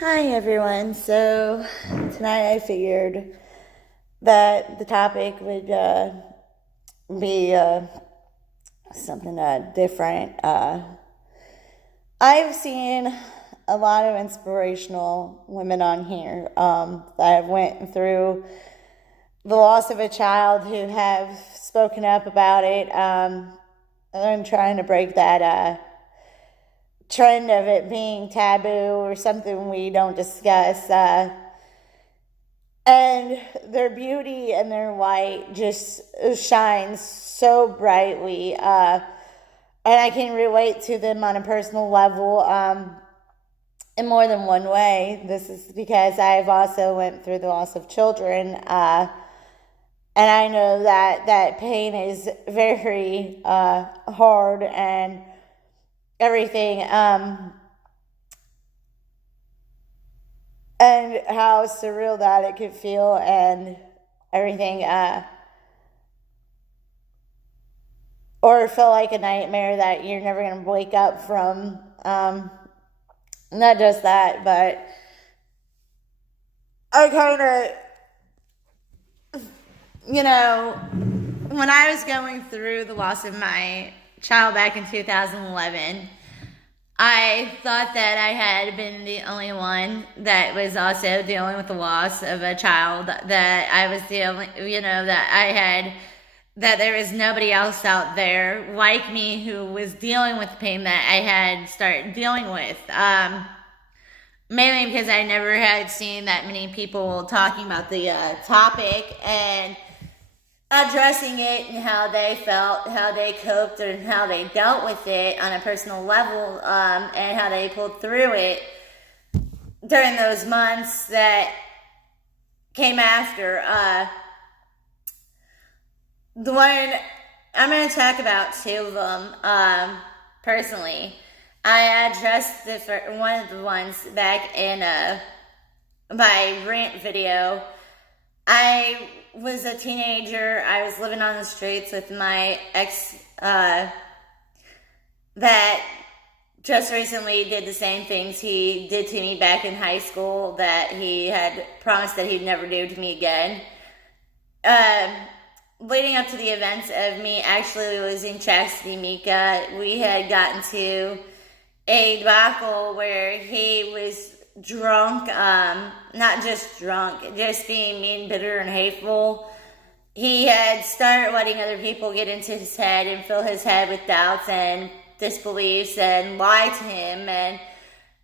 Hi everyone. So tonight I figured that the topic would be something different. I've seen a lot of inspirational women on here that have went through the loss of a child who have spoken up about it. I'm trying to break that trend of it being taboo or something we don't discuss. And their beauty and their light just shines so brightly. And I can relate to them on a personal level in more than one way. This is because I've also went through the loss of children. And I know that pain is very hard and everything, and how surreal that it could feel and everything, or feel like a nightmare that you're never going to wake up from. Not just that, but I kind of, when I was going through the loss of my child back in 2011, I thought that I had been the only one that was also dealing with the loss of a child, that I was the only, that there was nobody else out there like me who was dealing with the pain that I had started dealing with. Mainly because I never had seen that many people talking about the topic and addressing it and how they felt, how they coped, and how they dealt with it on a personal level, and how they pulled through it during those months that came after. The one I'm going to talk about, two of them personally. I addressed one of the ones back in my rant video. I was a teenager. I was living on the streets with my ex that just recently did the same things he did to me back in high school that he had promised that he'd never do to me again. Leading up to the events of me actually losing Chastity Mika, we had gotten to a debacle where he was drunk, not just drunk, just being mean, bitter, and hateful. He had started letting other people get into his head and fill his head with doubts and disbeliefs and lie to him and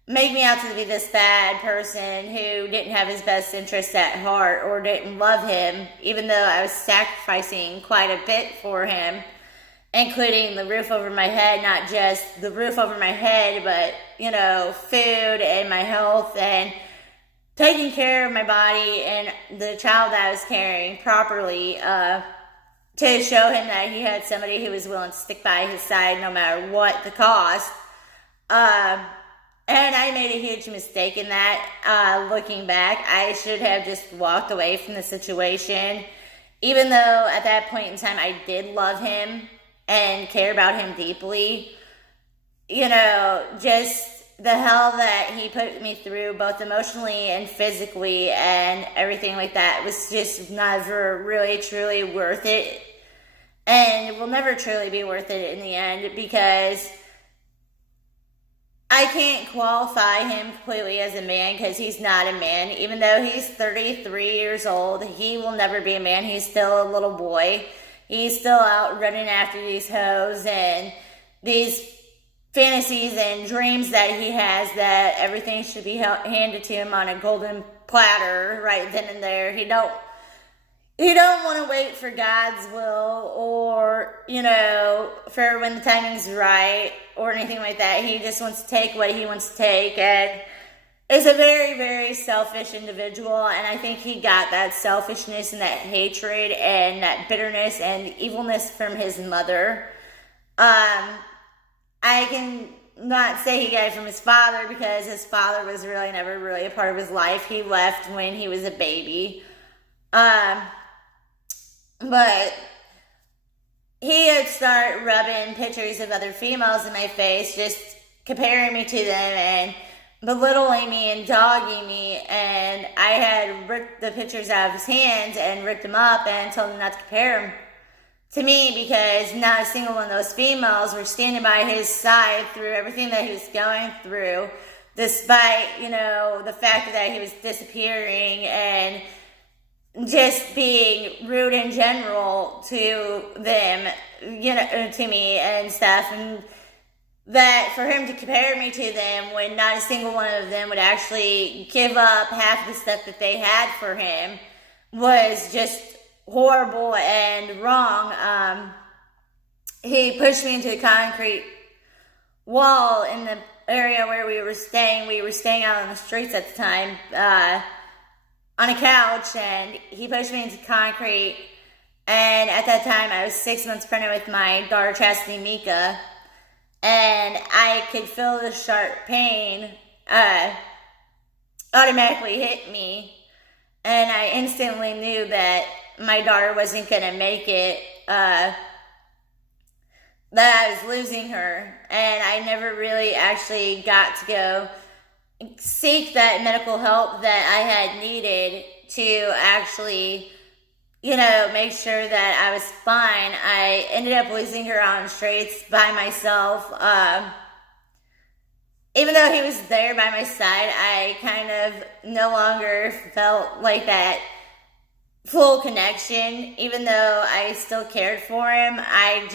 make me out to be this bad person who didn't have his best interests at heart or didn't love him, even though I was sacrificing quite a bit for him, including the roof over my head, not just the roof over my head, but, food and my health and taking care of my body and the child that I was carrying properly, to show him that he had somebody who was willing to stick by his side no matter what the cost. And I made a huge mistake in that. Looking back, I should have just walked away from the situation, even though at that point in time I did love him and care about him deeply. Just the hell that he put me through, both emotionally and physically and everything like that, was just never really truly worth it, and will never truly be worth it in the end, because I can't qualify him completely as a man, because he's not a man. Even though he's 33 years old, he will never be a man. He's still a little boy. He's still out running after these hoes and these fantasies and dreams that he has, that everything should be handed to him on a golden platter right then and there. He don't want to wait for God's will or, for when the timing's right or anything like that. He just wants to take what he wants to take, and is a very, very selfish individual. And I think he got that selfishness and that hatred and that bitterness and evilness from his mother. I can not say he got it from his father, because his father was really never really a part of his life. He left when he was a baby. But he would start rubbing pictures of other females in my face, just comparing me to them and belittling me and dogging me, and I had ripped the pictures out of his hands and ripped them up and told him not to compare them to me, because not a single one of those females were standing by his side through everything that he was going through, despite, the fact that he was disappearing and just being rude in general to them, to me and stuff. And that for him to compare me to them when not a single one of them would actually give up half the stuff that they had for him was just horrible and wrong. He pushed me into the concrete wall in the area where we were staying. We were staying out on the streets at the time, on a couch, and he pushed me into concrete. And at that time, I was 6 months pregnant with my daughter, Chastity Mika, and I could feel the sharp pain automatically hit me, and I instantly knew that my daughter wasn't going to make it, that I was losing her, and I never really actually got to go seek that medical help that I had needed to actually, make sure that I was fine. I ended up losing her on the streets by myself. Even though he was there by my side, I kind of no longer felt like that full connection. Even though I still cared for him, I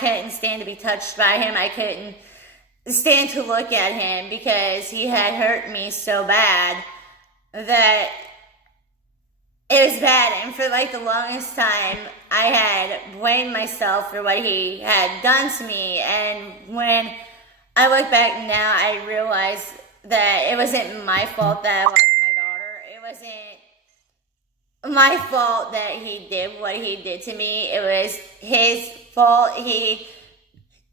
couldn't stand to be touched by him. I couldn't stand to look at him because he had hurt me so bad that it was bad. And for the longest time, I had blamed myself for what he had done to me. And when I look back now, I realize that it wasn't my fault that I lost my daughter. It wasn't my fault that he did what he did to me. It was his fault. He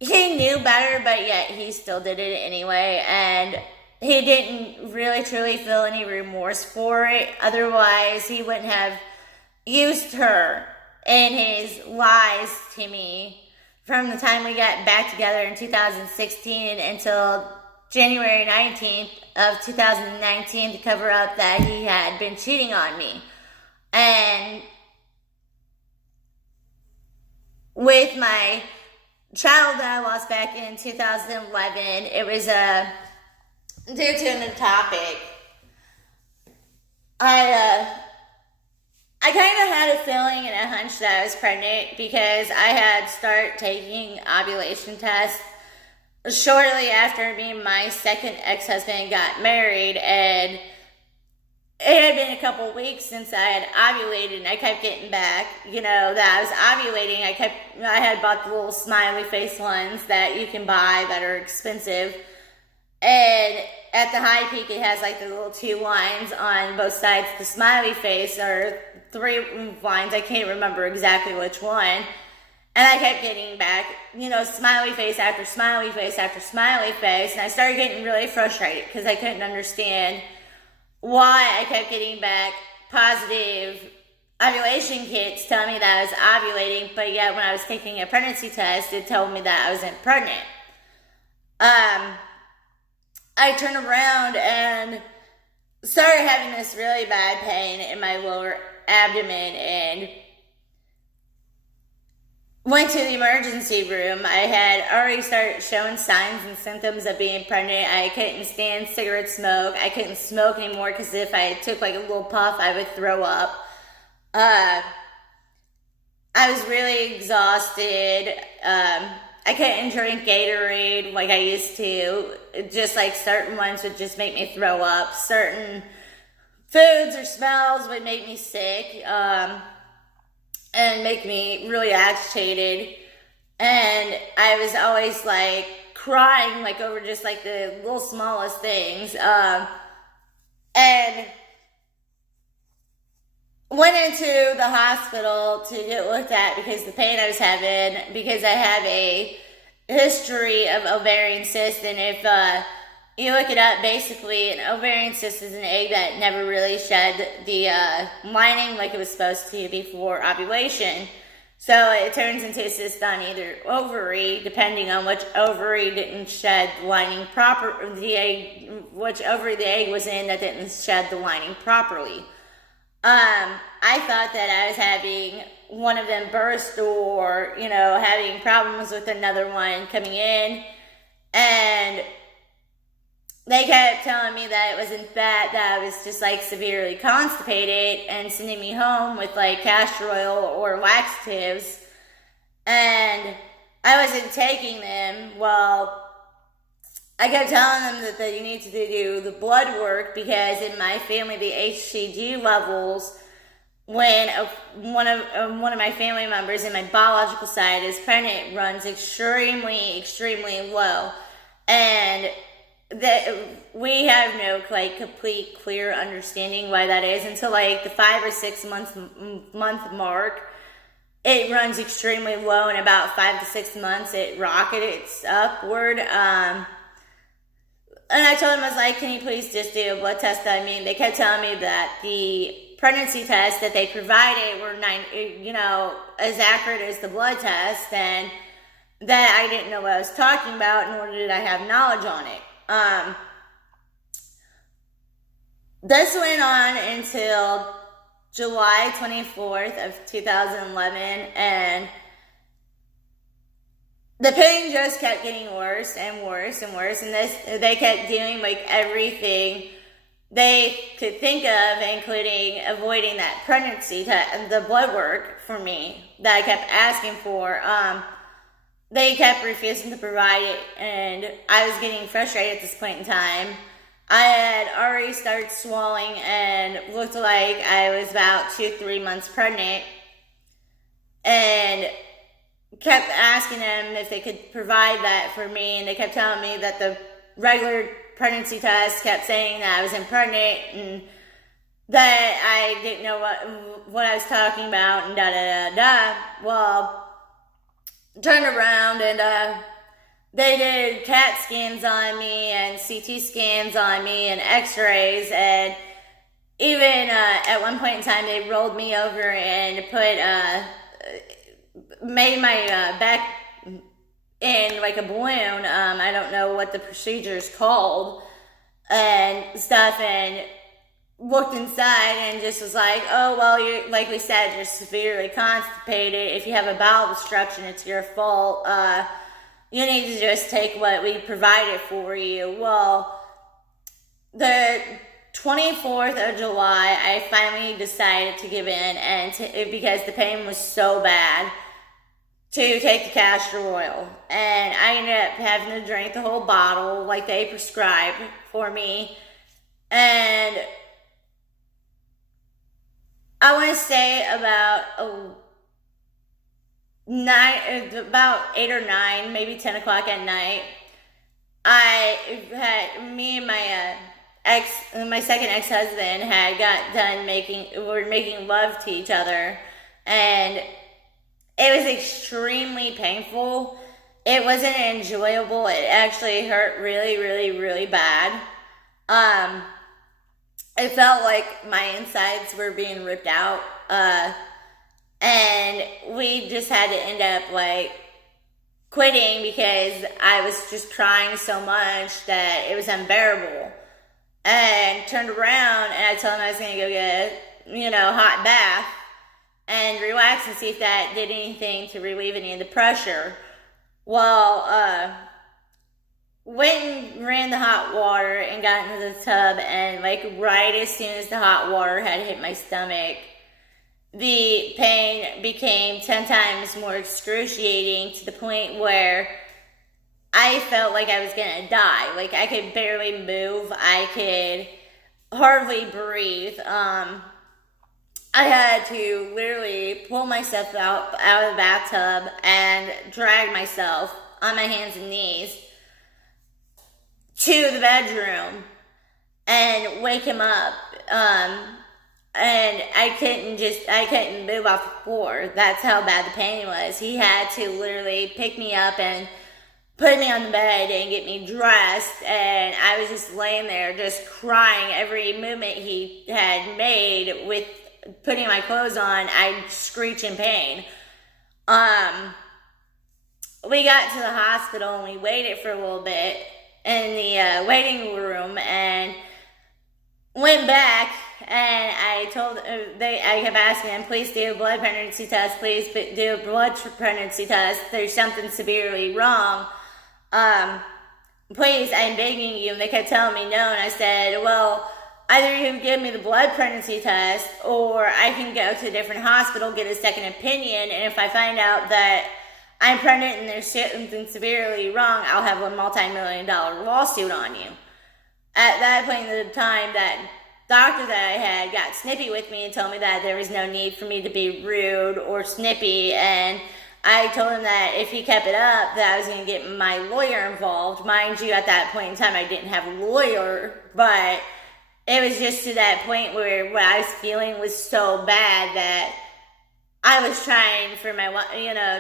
knew better, but yet he still did it anyway. And he didn't really truly feel any remorse for it. Otherwise, he wouldn't have used her in his lies to me from the time we got back together in 2016 until January 19th of 2019 to cover up that he had been cheating on me. And with my child that I lost back in 2011, it was due to the topic. I kind of had a feeling and a hunch that I was pregnant because I had started taking ovulation tests shortly after me and my second ex-husband got married, and it had been a couple weeks since I had ovulated, and I kept getting back, that I was ovulating. I had bought the little smiley face ones that you can buy that are expensive, and at the high peak, it has the little 2 lines on both sides of the smiley face, or 3 lines. I can't remember exactly which one. And I kept getting back, smiley face after smiley face after smiley face. And I started getting really frustrated because I couldn't understand why I kept getting back positive ovulation kits telling me that I was ovulating, but yet when I was taking a pregnancy test, it told me that I wasn't pregnant. I turned around and started having this really bad pain in my lower abdomen and went to the emergency room. I had already started showing signs and symptoms of being pregnant. I couldn't stand cigarette smoke. I couldn't smoke anymore because if I took a little puff, I would throw up. I was really exhausted. I couldn't drink Gatorade like I used to. Just certain ones would just make me throw up. Certain foods or smells would make me sick and make me really agitated. And I was always crying over just the little smallest things. And went into the hospital to get looked at because the pain I was having, because I have a history of ovarian cyst. And if you look it up, basically an ovarian cyst is an egg that never really shed the lining like it was supposed to before ovulation. So it turns into a cyst on either ovary, depending on which ovary didn't shed the lining which ovary the egg was in that didn't shed the lining properly. I thought that I was having one of them burst, or, having problems with another one coming in. And they kept telling me that it wasn't that I was just severely constipated, and sending me home with castor oil or laxatives. And I wasn't taking them. Well, I kept telling them that you need to do the blood work, because in my family, the HCG levels, when one of my family members in my biological side is pregnant, runs extremely, extremely low. And that we have no complete clear understanding why that is until the 5 or 6 month mark. It runs extremely low, and about 5 to 6 months it rockets upward. And I told him, I was like, can you please just do a blood test? They kept telling me that the pregnancy tests that they provided were as accurate as the blood test, and that I didn't know what I was talking about, nor did I have knowledge on it. This went on until July 24th of 2011, and the pain just kept getting worse and worse and worse, and they kept doing everything they could think of, including avoiding that pregnancy test, the blood work for me that I kept asking for. They kept refusing to provide it, and I was getting frustrated at this point in time. I had already started swelling and looked like I was about 2-3 months pregnant, and kept asking them if they could provide that for me, and they kept telling me that the regular pregnancy test kept saying that I was impregnant, and that I didn't know what I was talking about, and da-da-da-da. Well, turned around, and they did CAT scans on me, and CT scans on me, and x-rays, and even at one point in time, they rolled me over and made my back in a balloon. I don't know what the procedure is called and stuff, and looked inside and just was like, oh, well, you're, like we said, you're severely constipated. If you have a bowel obstruction, it's your fault. You need to just take what we provided for you. Well, the 24th of July, I finally decided to give in, and because the pain was so bad, to take the castor oil. And I ended up having to drink the whole bottle like they prescribed for me. And I want to say about 8 or 9, maybe 10 o'clock at night, me and my second ex-husband had got done making love to each other, and it was extremely painful. It wasn't enjoyable. It actually hurt really, really, really bad. It felt like my insides were being ripped out. And we just had to end up quitting, because I was just crying so much that it was unbearable. And turned around, and I told him I was going to go get a hot bath and relax and see if that did anything to relieve any of the pressure. Well, went and ran the hot water and got into the tub, and right as soon as the hot water had hit my stomach, the pain became 10 times more excruciating, to the point where I felt like I was gonna die. I could barely move. I could hardly breathe. I had to literally pull myself out of the bathtub and drag myself on my hands and knees to the bedroom and wake him up. And I couldn't move off the floor. That's how bad the pain was. He had to literally pick me up and put me on the bed and get me dressed, and I was just laying there just crying. Every movement he had made with putting my clothes on, I'd screech in pain. Um, we got to the hospital and we waited for a little bit in the waiting room and went back, and I told I kept asking them, please do a blood pregnancy test, please do a blood pregnancy test. There's something severely wrong. Please, I'm begging you. And they kept telling me no, and I said, well, either you can give me the blood pregnancy test, or I can go to a different hospital, get a second opinion, and if I find out that I'm pregnant and there's something severely wrong, I'll have a multi-million-dollar lawsuit on you. At that point in the time, that doctor that I had got snippy with me and told me that there was no need for me to be rude or snippy, and I told him that if he kept it up, that I was going to get my lawyer involved. Mind you, at that point in time, I didn't have a lawyer, but it was just to that point where what I was feeling was so bad that I was trying for my,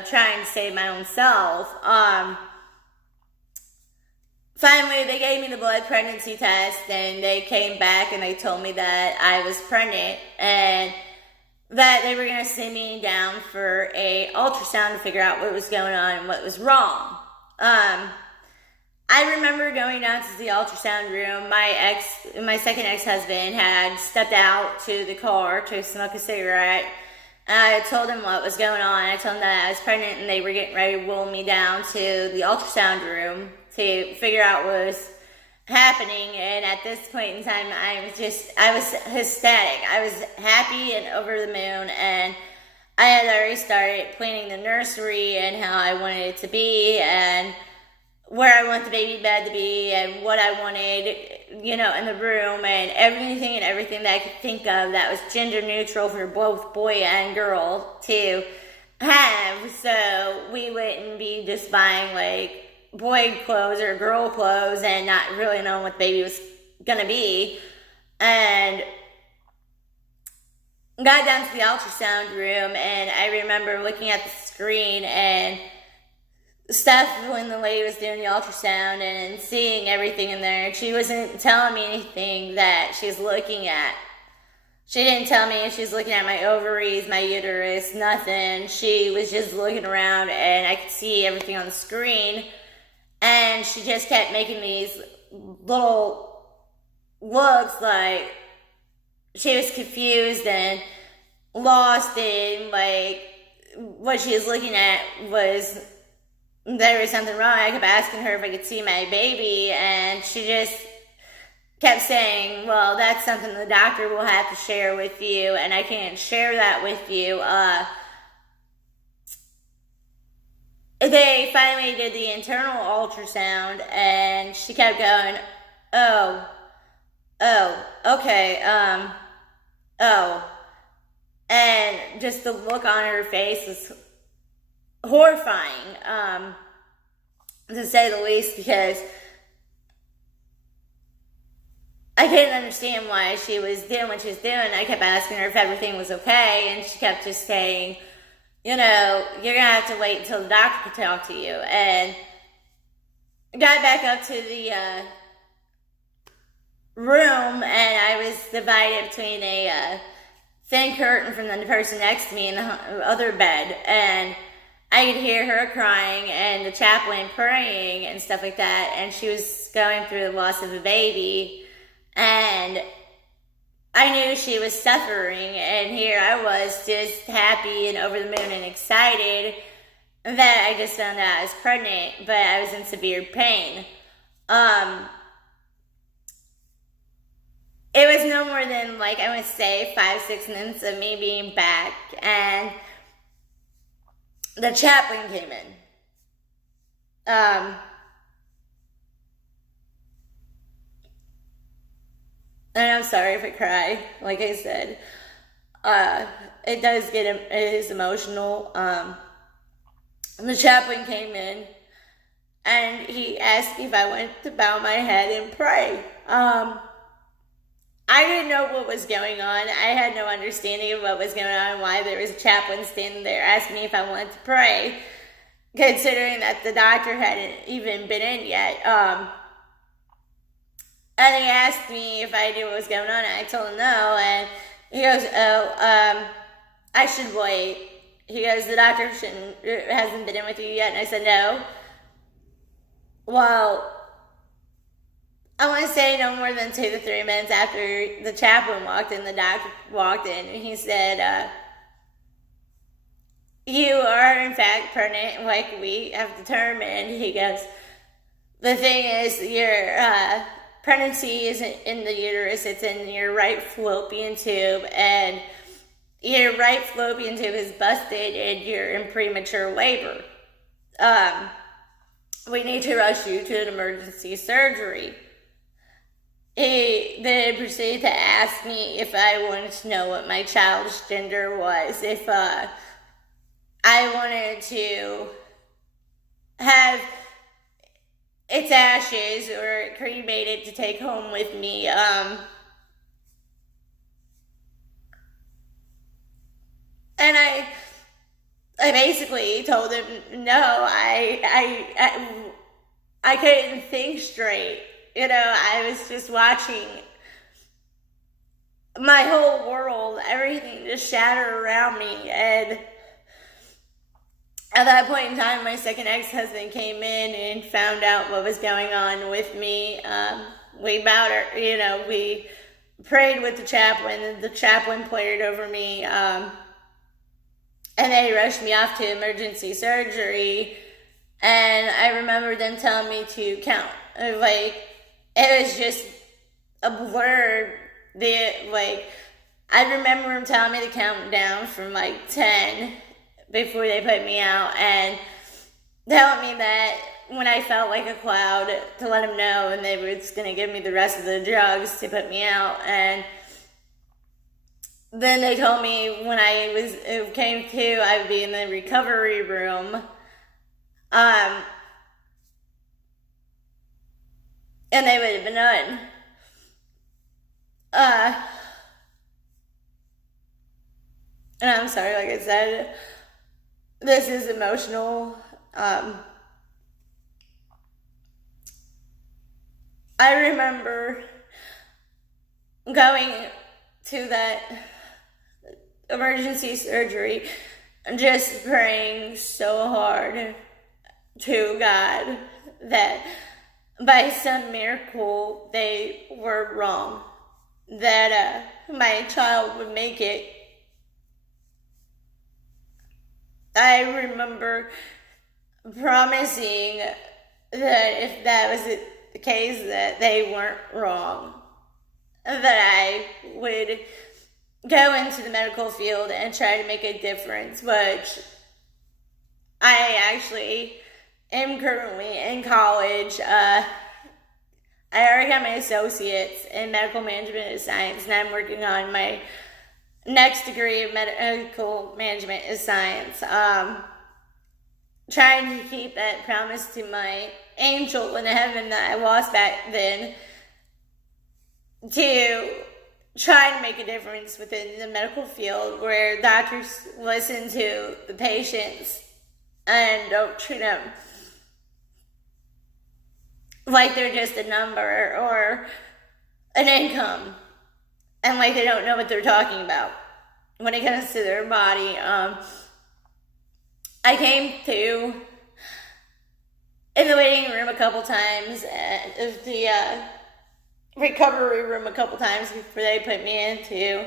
trying to save my own self. Finally, they gave me the blood pregnancy test, and they came back and they told me that I was pregnant and that they were going to send me down for a ultrasound to figure out what was going on and what was wrong. I remember going down to the ultrasound room. My second ex-husband had stepped out to the car to smoke a cigarette. I told him what was going on. I told him that I was pregnant and they were getting ready to roll me down to the ultrasound room to figure out what was happening. And at this point in time, I was ecstatic. I was happy and over the moon, and I had already started planning the nursery and how I wanted it to be and where I want the baby bed to be and what I wanted, in the room, and everything that I could think of that was gender neutral for both boy and girl to have, so we wouldn't be just buying like boy clothes or girl clothes and not really knowing what the baby was gonna be. And got down to the ultrasound room, and I remember looking at the screen and stuff when the lady was doing the ultrasound and seeing everything in there. She wasn't telling me anything that she was looking at. She didn't tell me if she was looking at my ovaries, my uterus, nothing. She was just looking around, and I could see everything on the screen. And she just kept making these little looks like she was confused and lost, and like what she was looking at was there was something wrong. I kept asking her if I could see my baby, and she just kept saying, well, that's something the doctor will have to share with you, and I can't share that with you. They finally did the internal ultrasound, and she kept going, oh, okay, and just the look on her face was horrifying, to say the least, because I couldn't understand why she was doing what she was doing. I kept asking her if everything was okay, and she kept just saying, you're gonna have to wait until the doctor can talk to you. And got back up to the room, and I was divided between a thin curtain from the person next to me in the other bed, and I could hear her crying and the chaplain praying and stuff like that, and she was going through the loss of a baby, and I knew she was suffering, and here I was just happy and over the moon and excited that I just found out I was pregnant, but I was in severe pain. It was no more than, I would say 5-6 minutes of me being back, and the chaplain came in. And I'm sorry if I cry. Like I said, it is emotional. The chaplain came in, and he asked me if I wanted to bow my head and pray. I didn't know what was going on. I had no understanding of what was going on, why there was a chaplain standing there asking me if I wanted to pray, considering that the doctor hadn't even been in yet. And he asked me if I knew what was going on, and I told him no, and he goes, I should wait. He goes, the doctor hasn't been in with you yet. And I said, no. Well, I want to say no more than 2 to 3 minutes after the chaplain walked in, the doctor walked in, and he said, you are in fact pregnant, like we have determined. He goes, the thing is, your pregnancy isn't in the uterus, it's in your right fallopian tube, and your right fallopian tube is busted and you're in premature labor. We need to rush you to an emergency surgery. He then proceeded to ask me if I wanted to know what my child's gender was, if I wanted to have its ashes or cremated to take home with me. And I basically told him no. I couldn't think straight. I was just watching my whole world, everything just shatter around me. And at that point in time, my second ex-husband came in and found out what was going on with me. We we prayed with the chaplain. The chaplain prayed over me. And they rushed me off to emergency surgery. And I remember them telling me to count. It was just a blur. I remember them telling me to count down from 10 before they put me out, and telling me that when I felt like a cloud, to let them know, and they were just going to give me the rest of the drugs to put me out. And then they told me when it came to, I would be in the recovery room. And they would have been done. And I'm sorry, like I said, this is emotional. I remember going to that emergency surgery and just praying so hard to God that by some miracle they were wrong, that my child would make it. I remember promising that if that was the case, that they weren't wrong, that I would go into the medical field and try to make a difference, which I actually am currently in college. I already got my associates in medical management and science, and I'm working on my next degree of medical management is science. Trying to keep that promise to my angel in heaven that I lost back then, to try to make a difference within the medical field where doctors listen to the patients and don't treat them like they're just a number or an income, and like they don't know what they're talking about when it comes to their body. I came to in the waiting room a couple times, the recovery room a couple times before they put me into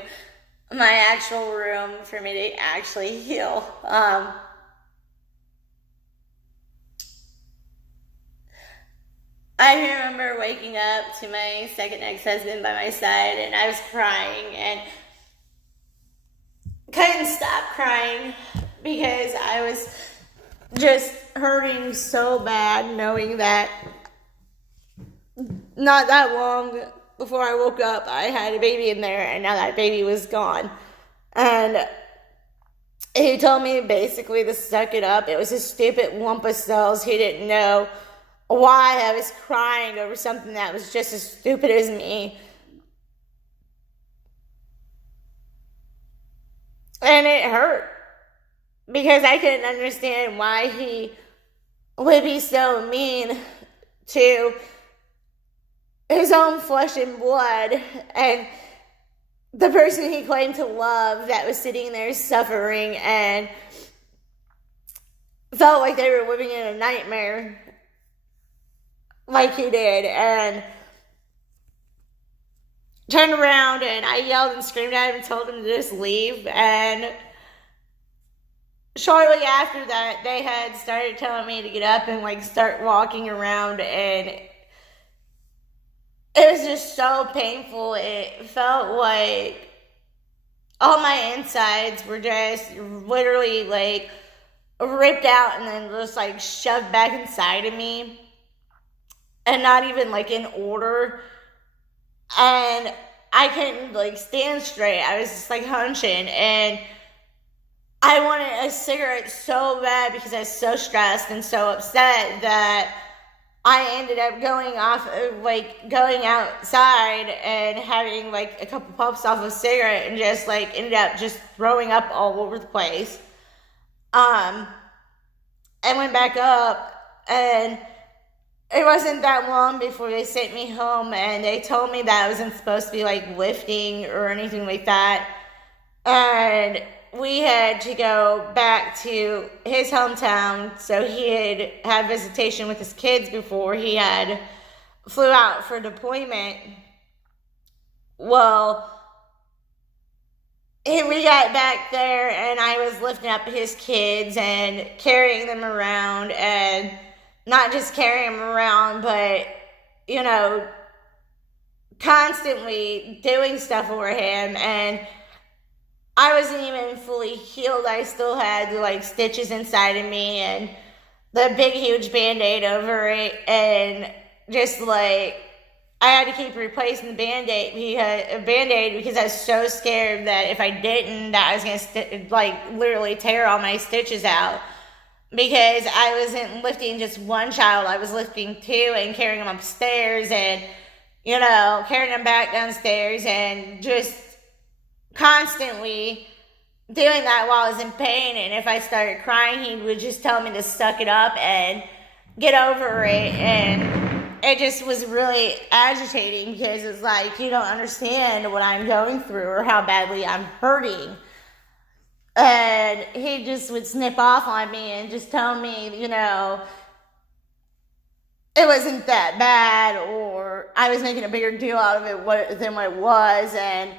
my actual room for me to actually heal. I remember waking up to my second ex-husband by my side, and I was crying and couldn't stop crying because I was just hurting so bad, knowing that not that long before I woke up, I had a baby in there, and now that baby was gone. And he told me basically to suck it up. It was a stupid lump of cells. He didn't know why I was crying over something that was just as stupid as me. And it hurt because I couldn't understand why he would be so mean to his own flesh and blood and the person he claimed to love that was sitting there suffering and felt like they were living in a nightmare like he did, and turned around and I yelled and screamed at him and told him to just leave. And shortly after that, they had started telling me to get up and like start walking around, and it was just so painful. It felt like all my insides were just literally like ripped out and then just like shoved back inside of me, and not even like in order. And I couldn't like stand straight. I was just like hunching, and I wanted a cigarette so bad because I was so stressed and so upset that I ended up going outside and having like a couple puffs off a cigarette, and just like ended up just throwing up all over the place. I went back up, and it wasn't that long before they sent me home, and they told me that I wasn't supposed to be like lifting or anything like that. And we had to go back to his hometown, so he had visitation with his kids before he had flew out for deployment. Well, we got back there, and I was lifting up his kids and carrying them around, and not just carrying them around, but, constantly doing stuff for him. And I wasn't even fully healed. I still had like stitches inside of me and the big huge band-aid over it, and just like I had to keep replacing the band-aid because I was so scared that if I didn't, that I was gonna literally tear all my stitches out, because I wasn't lifting just one child, I was lifting two and carrying them upstairs, and carrying them back downstairs, and just constantly doing that while I was in pain. And if I started crying, he would just tell me to suck it up and get over it. And it just was really agitating, because it's like, you don't understand what I'm going through or how badly I'm hurting. And he just would snip off on me and just tell me, it wasn't that bad, or I was making a bigger deal out of it than what it was, and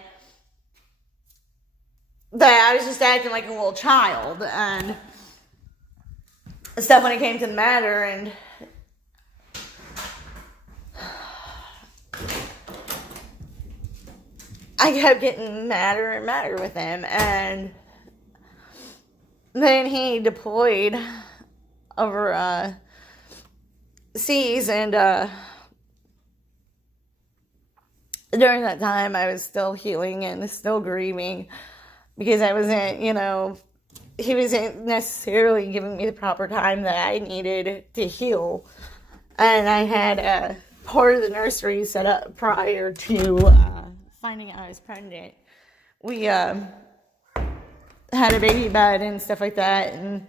that I was just acting like a little child and stuff when it came to the matter. And I kept getting madder and madder with him, and then he deployed over seas, and during that time I was still healing and still grieving, because I wasn't, he wasn't necessarily giving me the proper time that I needed to heal. And I had part of the nursery set up prior to finding out I was pregnant. We had a baby bed and stuff like that, and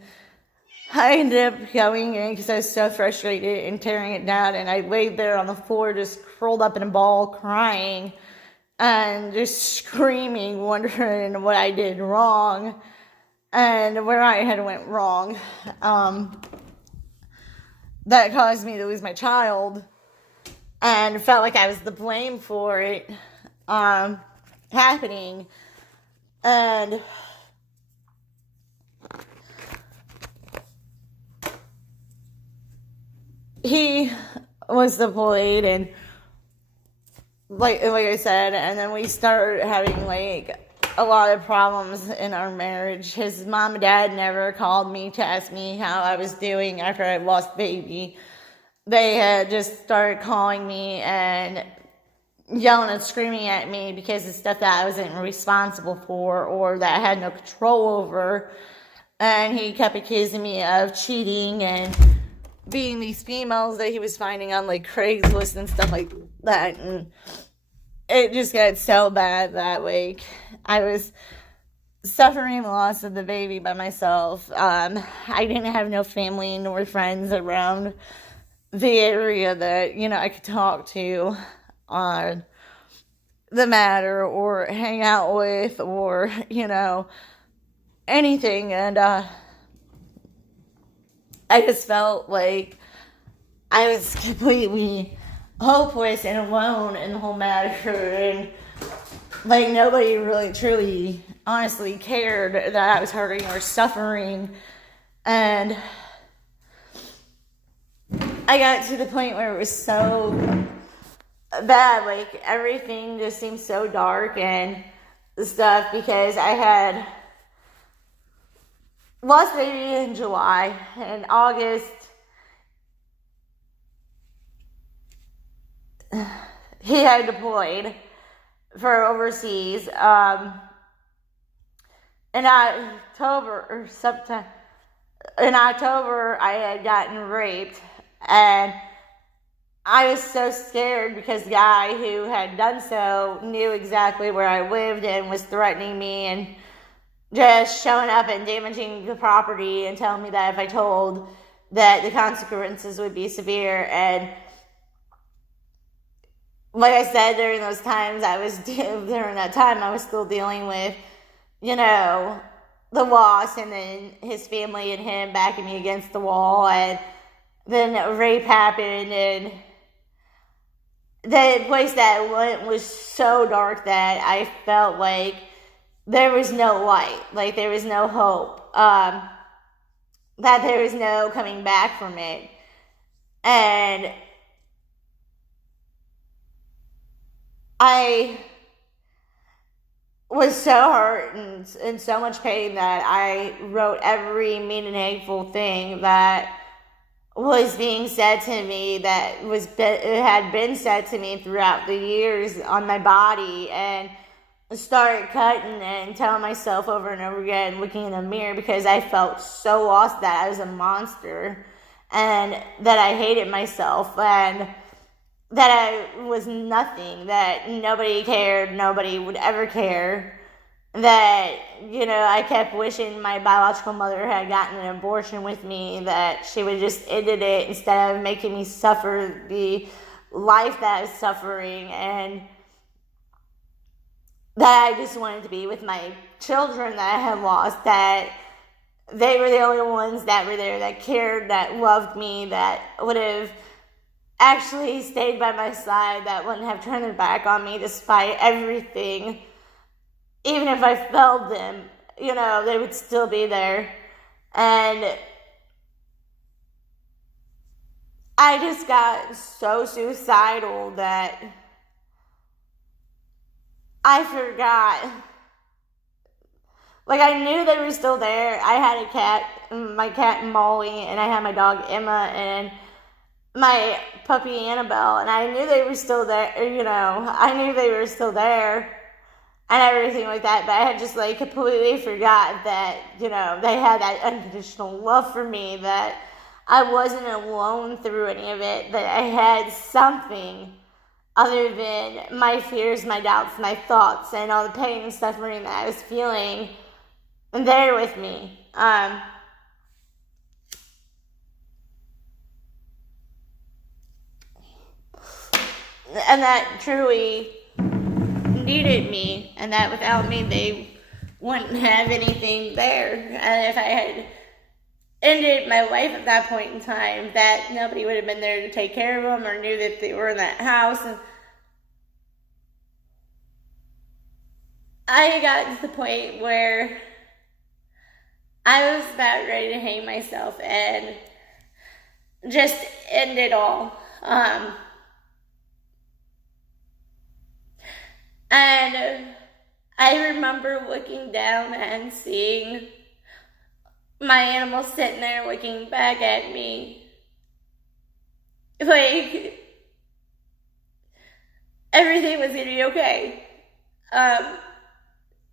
I ended up going in because I was so frustrated and tearing it down, and I laid there on the floor just curled up in a ball crying and just screaming, wondering what I did wrong and where I had went wrong. That caused me to lose my child, and felt like I was the blame for it happening. And he was deployed, and like I said, and then we started having like a lot of problems in our marriage. His mom and dad never called me to ask me how I was doing after I lost baby. They had just started calling me and yelling and screaming at me because of stuff that I wasn't responsible for or that I had no control over. And he kept accusing me of cheating and being these females that he was finding on like Craigslist and stuff like that. And it just got so bad that like I was suffering the loss of the baby by myself. I didn't have no family nor friends around the area that, I could talk to on the matter or hang out with or, anything. And I just felt like I was completely hopeless and alone in the whole matter, and like nobody really truly honestly cared that I was hurting or suffering. And I got to the point where it was so bad, like everything just seemed so dark and stuff, because I had lost baby in July. In August, he had deployed for overseas. In October or September, in October, I had gotten raped, and I was so scared because the guy who had done so knew exactly where I lived and was threatening me and just showing up and damaging the property and telling me that if I told, that the consequences would be severe. And like I said, during those times, during that time, I was still dealing with, the loss, and then his family and him backing me against the wall, and then rape happened, and the place that I went was so dark that I felt like there was no light, like there was no hope, that there was no coming back from it. And I was so hurt and in so much pain that I wrote every mean and hateful thing that was being said to me, that it had been said to me throughout the years on my body, and started cutting and telling myself over and over again, looking in the mirror, because I felt so lost that I was a monster, and that I hated myself, and that I was nothing, that nobody cared, nobody would ever care, that, I kept wishing my biological mother had gotten an abortion with me, that she would just ended it instead of making me suffer the life that I was suffering, and that I just wanted to be with my children that I had lost, that they were the only ones that were there, that cared, that loved me, that would have actually stayed by my side, that wouldn't have turned their back on me despite everything. Even if I failed them, they would still be there. And I just got so suicidal that I forgot. Like, I knew they were still there. I had a cat, my cat Molly, and I had my dog Emma, and my puppy Annabelle, and I knew they were still there, I knew they were still there and everything like that, but I had just completely forgot that, they had that unconditional love for me, that I wasn't alone through any of it, that I had something other than my fears, my doubts, my thoughts, and all the pain and suffering that I was feeling there with me. And that truly needed me, and that without me they wouldn't have anything there. And if I had ended my life at that point in time, that nobody would have been there to take care of them or knew that they were in that house. And I got to the point where I was about ready to hang myself and just end it all. And I remember looking down and seeing my animal sitting there looking back at me. Like, everything was going to be okay.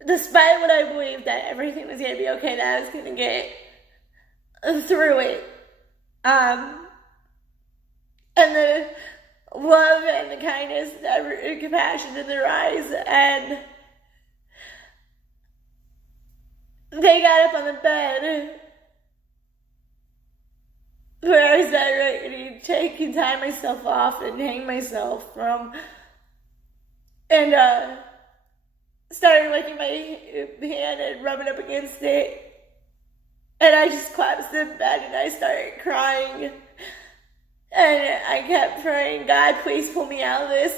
Despite what I believed that everything was going to be okay, that I was going to get through it. And the love and the kindness and compassion in their eyes, and they got up on the bed where I was not ready to tie myself off and hang myself from, and started licking my hand and rubbing up against it, And I just collapsed in bed and I started crying. And I kept praying, God, please pull me out of this.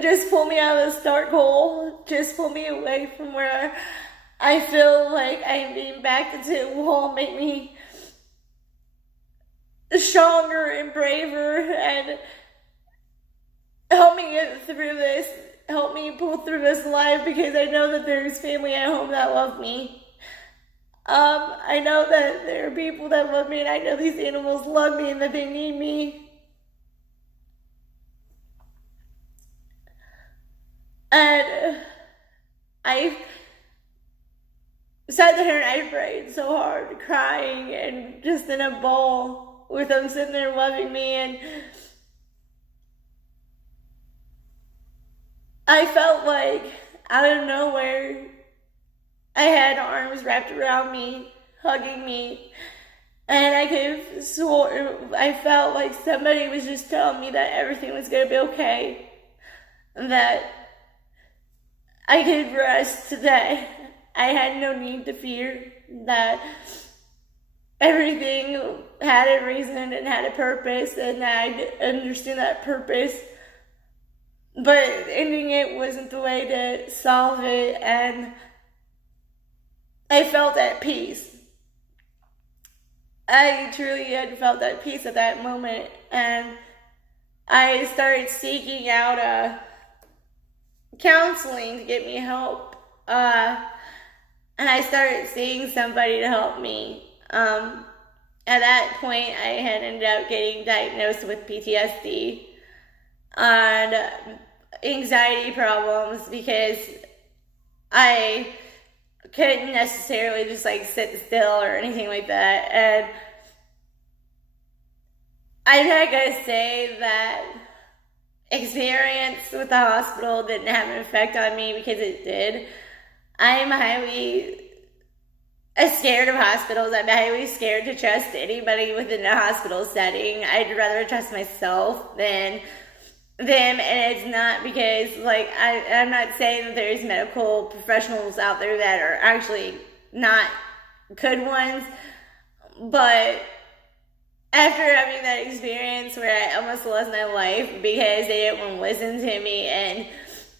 Just pull me out of this dark hole. Just pull me away from where I feel like I'm being backed into a wall. Make me stronger and braver, and help me get through this. Help me pull through this life, because I know that there's family at home that love me. I know that there are people that love me, and I know these animals love me and that they need me. And I sat there and I prayed so hard, crying and just in a ball with them sitting there loving me. And I felt like out of nowhere, I had arms wrapped around me, hugging me. And I felt like somebody was just telling me that everything was going to be okay. That I could rest today. I had no need to fear, that everything had a reason and had a purpose, and I understood that purpose. But ending it wasn't the way to solve it, and I felt at peace. I truly had felt at peace at that moment, and I started seeking out counseling to get me help. And I started seeing somebody to help me. At that point, I had ended up getting diagnosed with PTSD and anxiety problems, because I couldn't necessarily just like sit still or anything like that. And I'm not gonna say that experience with the hospital didn't have an effect on me, because it did. I'm highly scared of hospitals. I'm highly scared to trust anybody within a hospital setting. I'd rather trust myself than them. And it's not because, like, I'm not saying that there's medical professionals out there that are actually not good ones, but after having that experience where I almost lost my life because they didn't want to listen to me, and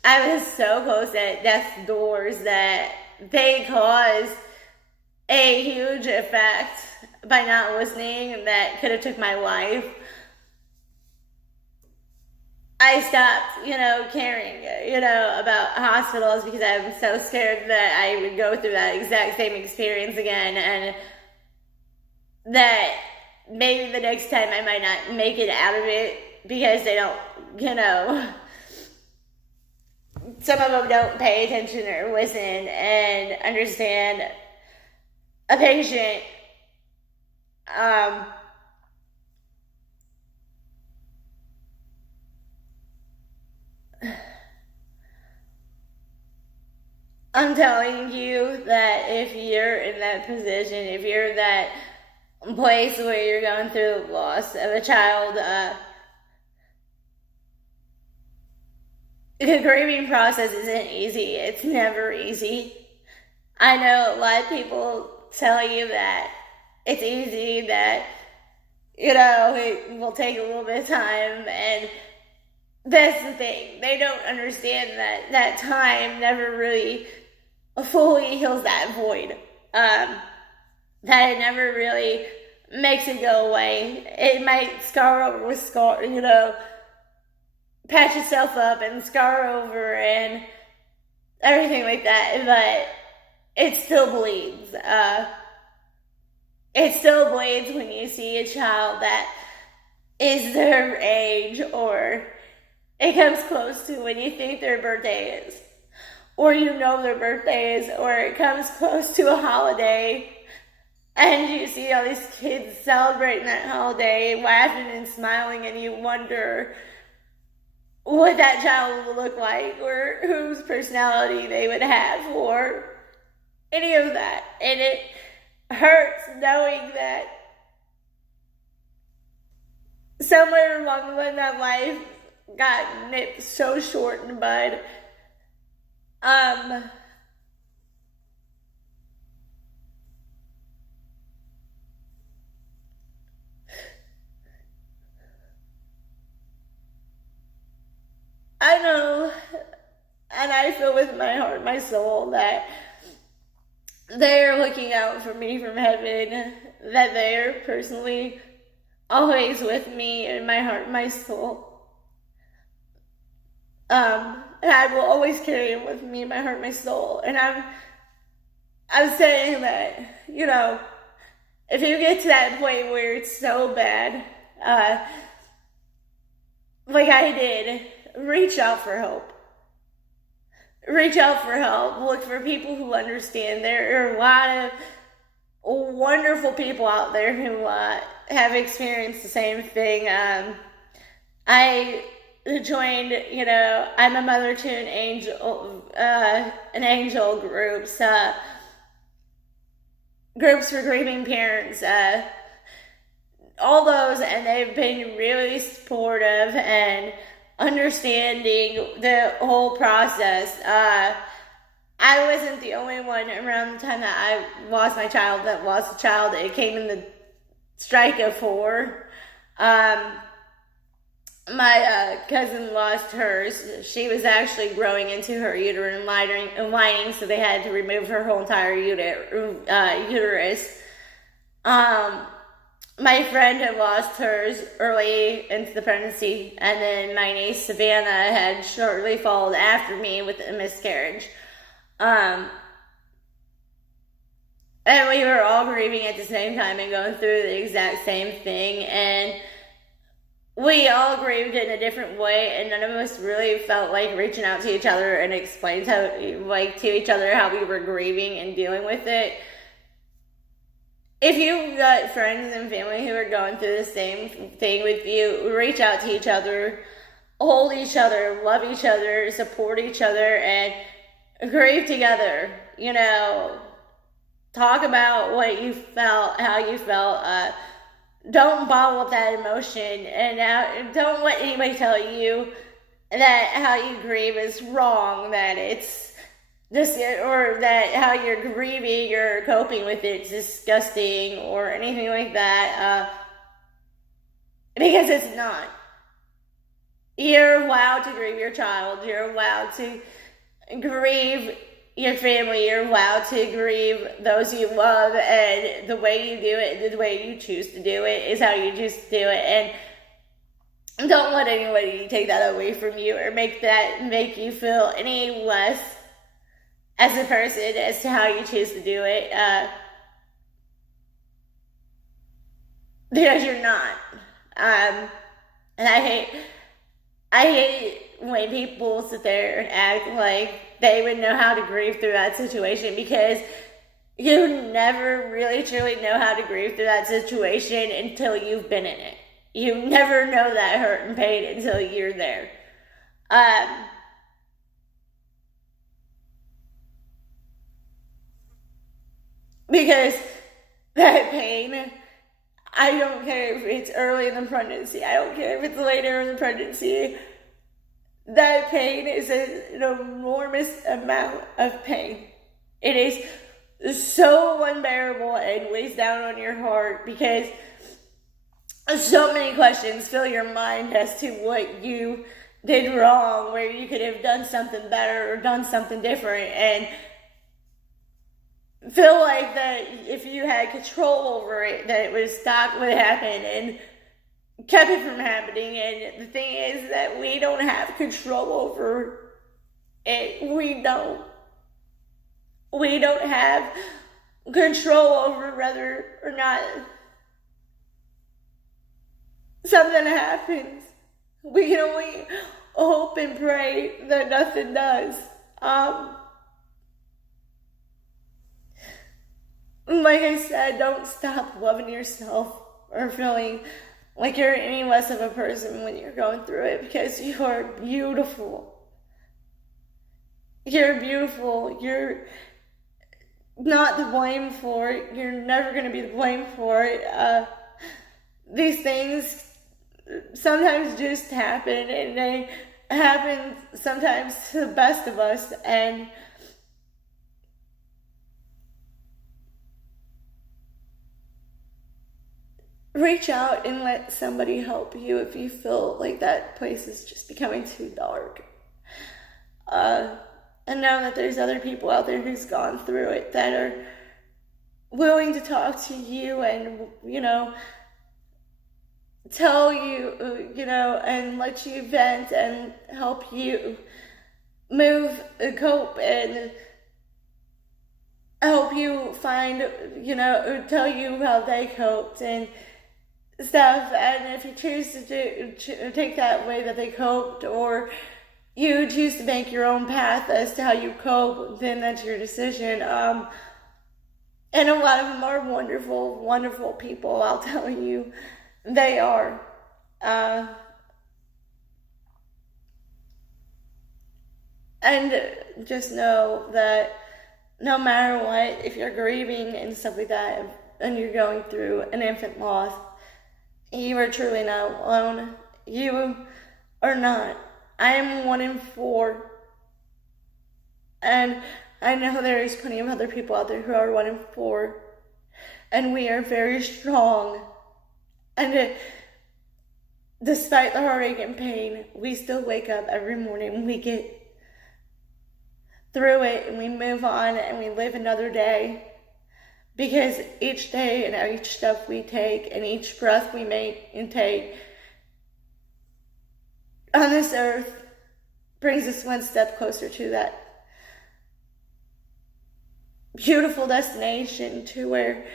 I was so close at death's doors that they caused a huge effect by not listening that could have took my life, I stopped, caring, about hospitals, because I'm so scared that I would go through that exact same experience again, and that maybe the next time I might not make it out of it, because they don't, some of them don't pay attention or listen and understand a patient. I'm telling you that if you're in that position, if you're in that place where you're going through the loss of a child, the grieving process isn't easy. It's never easy. I know a lot of people tell you that it's easy, that, it will take a little bit of time, and that's the thing. They don't understand that that time never really fully heals that void. That it never really makes it go away. It might scar over with patch itself up and scar over and everything like that, but it still bleeds. It still bleeds when you see a child that is their age, or it comes close to when you think their birthday is, or their birthday is, or it comes close to a holiday, and you see all these kids celebrating that holiday, laughing and smiling, and you wonder what that child would look like, or whose personality they would have, or any of that. And it hurts knowing that somewhere along the line that life got nipped so short in the bud. feel with my heart, my soul, that they're looking out for me from heaven, that they're personally always with me in my heart, my soul. And I will always carry him with me in my heart, my soul. And I'm saying that, if you get to that point where it's so bad, like I did, reach out for help. Reach out for help. Look for people who understand. There are a lot of wonderful people out there who have experienced the same thing. I joined, I'm a mother to an angel groups, groups for grieving parents, all those, and they've been really supportive and understanding the whole process. I wasn't the only one around the time that I lost my child that lost a child. It came in the strike of 4. My cousin lost hers. She was actually growing into her uterine lining, so they had to remove her whole entire uterus. My friend had lost hers early into the pregnancy, and then my niece Savannah had shortly followed after me with a miscarriage. And we were all grieving at the same time and going through the exact same thing, and we all grieved in a different way, and none of us really felt like reaching out to each other and explaining to each other how we were grieving and dealing with it. If you've got friends and family who are going through the same thing with you, reach out to each other, hold each other, love each other, support each other, and grieve together. Talk about what you felt, how you felt. Don't bottle up that emotion, and don't let anybody tell you that how you grieve is wrong, that it's this, or that how you're grieving or coping with it's disgusting or anything like that, because it's not. You're allowed to grieve your child. You're allowed to grieve your family. You're allowed to grieve those you love, and the way you do it, the way you choose to do it, is how you choose to do it. And don't let anybody take that away from you or make you feel any less as a person as to how you choose to do it, because you're not. And I hate when people sit there and act like they would know how to grieve through that situation, because you never really truly know how to grieve through that situation until you've been in it. You never know that hurt and pain until you're there. Because that pain, I don't care if it's early in the pregnancy, I don't care if it's later in the pregnancy, that pain is an enormous amount of pain. It is so unbearable and weighs down on your heart, because so many questions fill your mind as to what you did wrong, where you could have done something better or done something different, and feel like that if you had control over it, that it would stop what happened and kept it from happening. And the thing is that we don't have control over it. We don't have control over whether or not something happens. We can only hope and pray that nothing does. Like I said, don't stop loving yourself or feeling like you're any less of a person when you're going through it, because you are beautiful. You're beautiful. You're not to blame for it. You're never going to be to blame for it. These things sometimes just happen, and they happen sometimes to the best of us, and reach out and let somebody help you if you feel like that place is just becoming too dark. and know that there's other people out there who's gone through it that are willing to talk to you and, tell you, and let you vent and help you move, cope, and help you find, tell you how they coped and stuff. And if you choose to take that way that they coped, or you choose to make your own path as to how you cope, then that's your decision. And a lot of them are wonderful, wonderful people, I'll tell you. They are. And just know that no matter what, if you're grieving and stuff like that, and you're going through an infant loss, you are truly not alone. You are not. I am 1 in 4. And I know there is plenty of other people out there who are 1 in 4. And we are very strong. And despite the heartache and pain, we still wake up every morning. We get through it and we move on and we live another day. Because each day and each step we take and each breath we make and take on this earth brings us one step closer to that beautiful destination, to where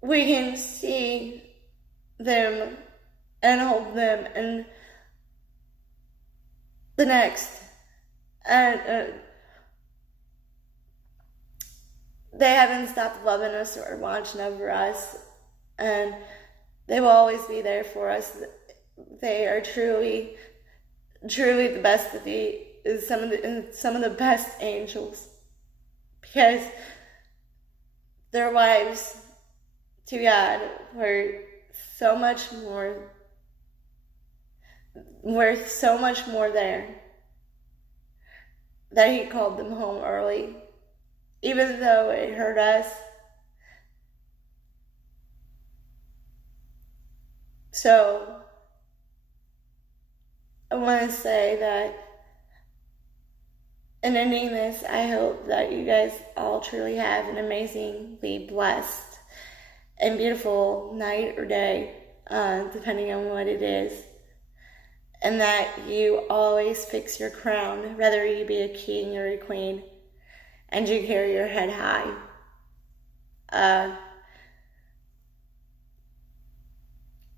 we can see them and hold them and the next. And they haven't stopped loving us or watching over us, and they will always be there for us. They are truly, truly the best of some of the best angels, because their lives to God were so much more, worth so much more there, that He called them home early, even though it hurt us. So I want to say that in ending this, I hope that you guys all truly have an amazingly blessed and beautiful night or day, depending on what it is. And that you always fix your crown, whether you be a king or a queen, and you carry your head high.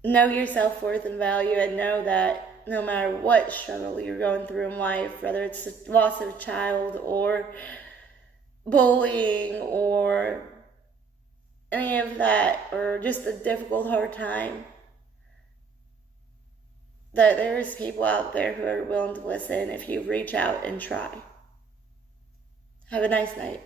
Know your self-worth and value, and know that no matter what struggle you're going through in life, whether it's the loss of a child or bullying or any of that, or just a difficult, hard time, that there's people out there who are willing to listen if you reach out and try. Have a nice night.